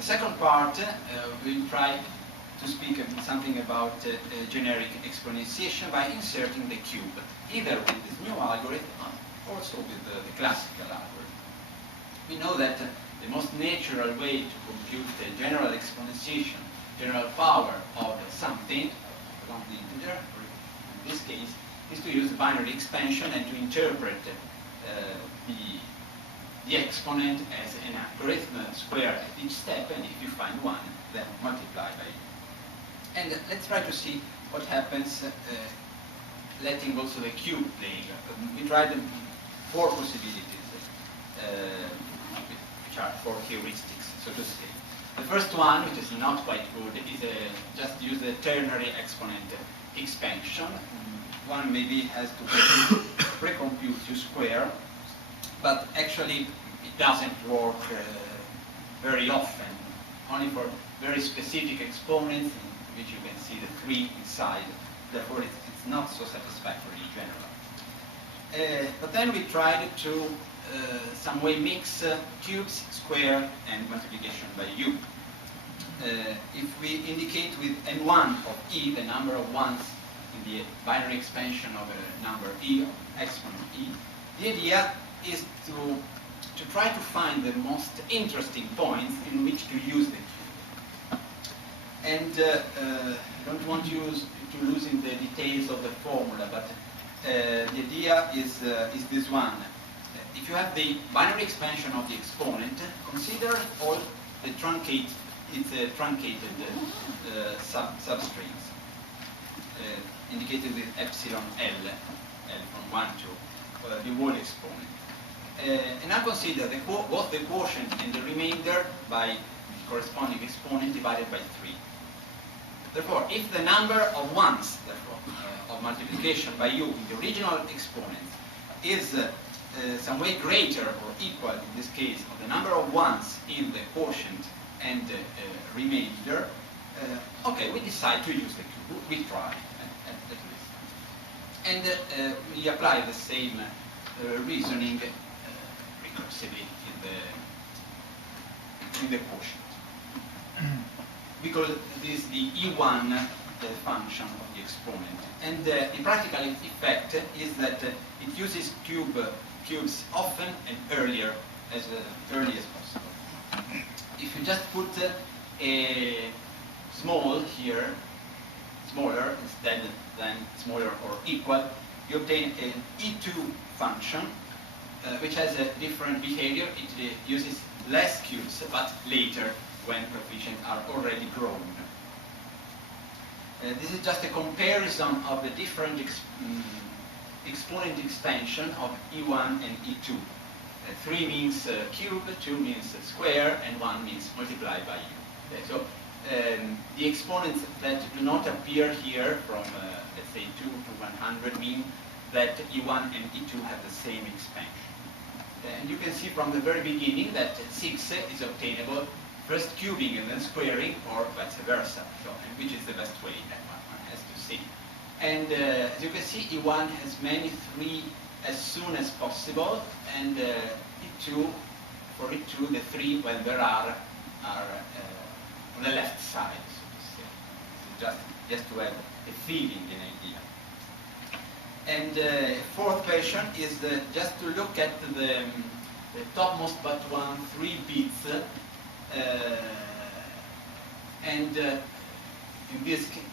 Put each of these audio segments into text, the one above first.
The second part, we'll try to speak something about generic exponentiation by inserting the cube, either with this new algorithm or also with the classical algorithm. We know that the most natural way to compute the general exponentiation, general power of something, along the integer, or in this case, is to use binary expansion and to interpret the exponent as an algorithm, square at each step, and if you find one, then multiply by it. And let's try to see what happens letting also the cube play. We tried 4 possibilities, which are 4 heuristics, so to say. The first one, which is not quite good, is just use the ternary exponent expansion. One maybe has to pre-compute u square, but actually it doesn't work very often, only for very specific exponents in which you can see the 3 inside. Therefore it's not so satisfactory in general. But then we tried to some way mix cubes, square, and multiplication by u. If we indicate with n1 of e, the number of ones in the binary expansion of a number e, of exponent e, the idea is to try to find the most interesting points in which to use the cube. And I don't want you to lose in the details of the formula, but the idea is this one. If you have the binary expansion of the exponent, consider all the truncated substrings indicated with epsilon L from 1 to the whole exponent. And now consider both the quotient and the remainder by the corresponding exponent divided by 3. Therefore, if the number of ones of multiplication by u in the original exponent is some way greater or equal, in this case, of the number of ones in the quotient and remainder, okay, we decide to use the cube. We try at least. And we apply the same reasoning recursively in the quotient. Because this is the E1 function of the exponent. And the practical effect is that it uses cubes often and early as possible. If you just put a small here, smaller instead than smaller or equal, you obtain an E2 function which has a different behavior. It uses less cubes, but later when coefficients are already grown. This is just a comparison of the different exponent expansion of E1 and E2. 3 means cube, 2 means square, and 1 means multiplied by u. Okay, so the exponents that do not appear here from, let's say, 2 to 100 mean that E1 and E2 have the same expansion. And you can see from the very beginning that 6 is obtainable first cubing and then squaring, or vice versa. So, and which is the best way that one has to see. And as you can see, E1 has many 3 as soon as possible, and E2, for E2, the 3, well, there are on the left side, so to say. So just to have a feeling, an idea. And fourth question is just to look at the topmost but 3 bits, and in this case,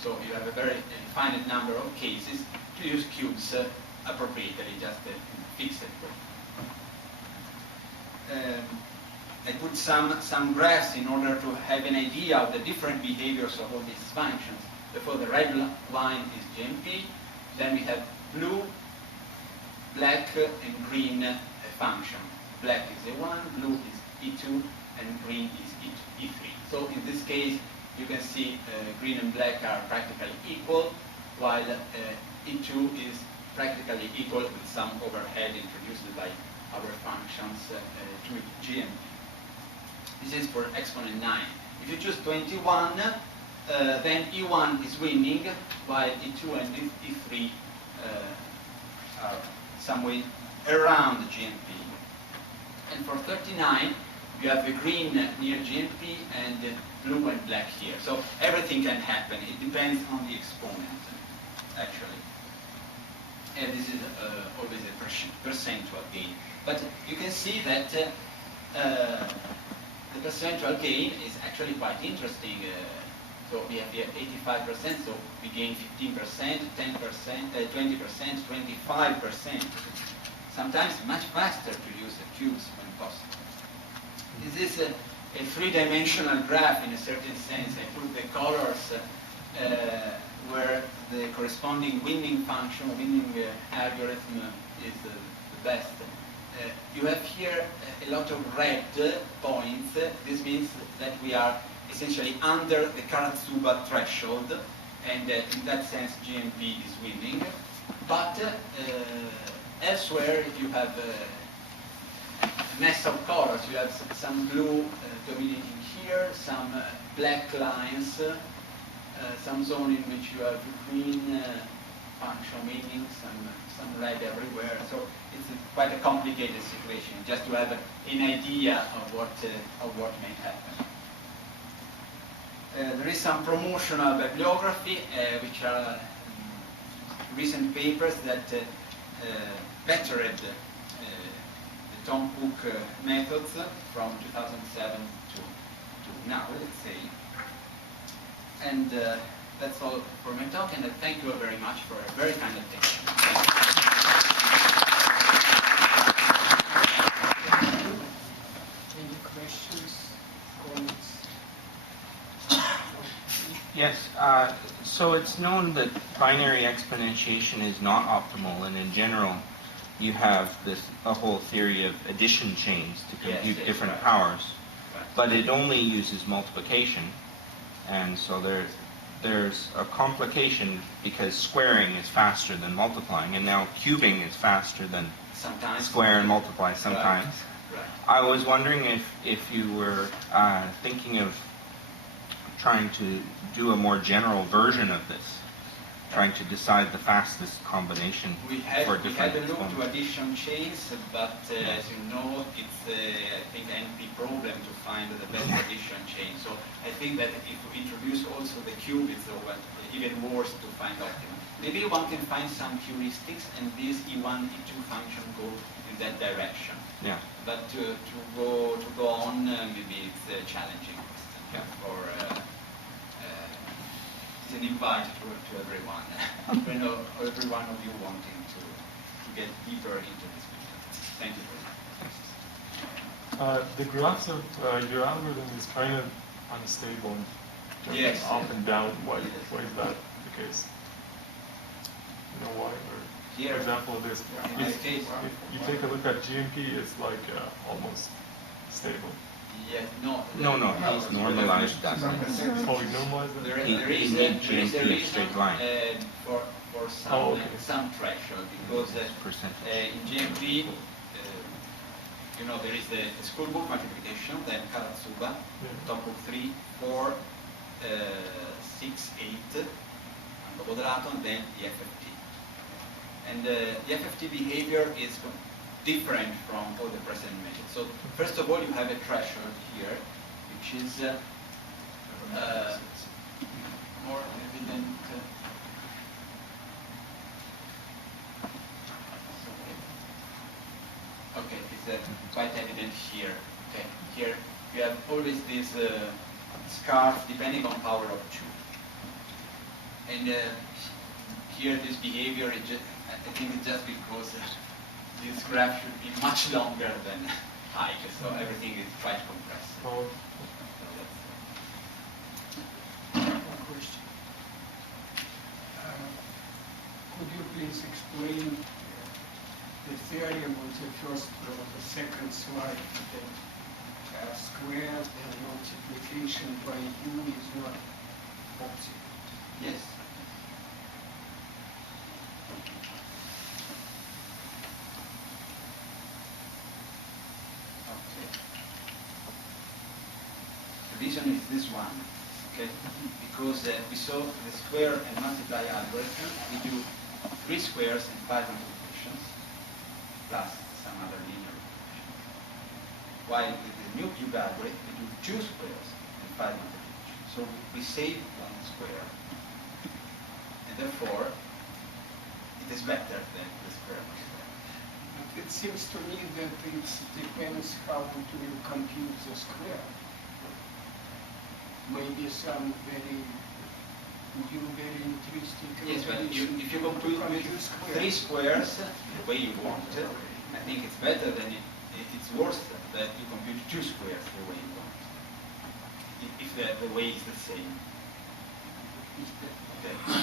so you have a very finite number of cases to use cubes appropriately, just a fixed point. I put some graphs in order to have an idea of the different behaviors of all these functions. Therefore, the red line is GMP. Then we have blue, black, and green function. Black is A1, blue is E2, and green is E3. So in this case, you can see green and black are practically equal, while E2 is practically equal with some overhead introduced by our functions to GMP. This is for exponent 9. If you choose 21, then E1 is winning, while E2 and E3 are some way around GMP. And for 39, you have the green near GMP and blue and black here. So everything can happen. It depends on the exponent, actually. And this is always a percentual gain. But you can see that the percentual gain is actually quite interesting. So we have here 85%, so we gain 15%, 10%, 20%, 25%. Sometimes much faster to use the cubes when possible. This is a three-dimensional graph in a certain sense. I put the colors where the corresponding winning function, winning algorithm is the best. You have here a lot of red points. This means that we are essentially under the Karatsuba threshold, and in that sense GMP is winning. But elsewhere you have a mess of colors. You have some blue dominating here, some black lines, some zone in which you have green function winning, some red everywhere. So it's quite a complicated situation, just to have an idea of what may happen. There is some promotional bibliography, which are recent papers that bettered the Toom-Cook methods from 2007 to now, let's say. And that's all for my talk, and I thank you all very much for a very kind attention. Any questions, comments? Yes, so it's known that binary exponentiation is not optimal, and in general you have a whole theory of addition chains to compute different powers, but it only uses multiplication, and so there's a complication because squaring is faster than multiplying, and now cubing is faster than square and multiply sometimes. Right. I was wondering if you were thinking of trying to do a more general version of this, trying to decide the fastest combination for different We had a look to addition chains, but as you know, it's I think an NP problem to find the best addition chain. So I think that if we introduce also the cube, it's even worse to find optimum. Maybe one can find some heuristics, and these E1, E2 function go in that direction. Yeah. But to go on, maybe it's a challenging question. Yeah. Or it's an invite to everyone, every one of you wanting to get deeper into this business. Thank you very much. The graphs of your algorithm is kind of unstable, Yes. up and down. Why is that the case? You know why? Or, Here, for example, this. in this case, If you take a look at GMP, it's like almost stable. yes, no. No, he's normalized that. Oh, you normalize that? There He is needs a GMP a reason straight line. for some, Oh, okay. some threshold, because Percentage. in GMP, you know, there is the school book multiplication, then Karatsuba, top of 3, 4, 6, 8, and quadrato, and then the FFT. And the FFT behavior is different from all the present methods. So first of all, you have a threshold here, which is more evident. Okay, it's quite evident here. Okay, here you have always this scarf depending on power of 2. And here this behavior is just, I think it's just because this graph should be much longer than height, so everything is quite compressed. Oh. One question. Could you please explain the theory about the first or the second slide, that square and multiplication by u is not optimal? Yes. Okay. The reason is this one, okay? Because we saw the square and multiply algorithm. We do 3 squares and 5 multiplications, plus some other linear operations. While with the new cube algorithm, we do 2 squares and 5 multiplications. So we save 1 square. And therefore, it is better than the square of square. But it seems to me that it depends how to compute the square. Maybe some very interesting Yes, but calculation if you to compute compute with 3 squares the way you want, I think it's better than it's worse that you compute 2 squares the way you want. If the way is the same. Okay.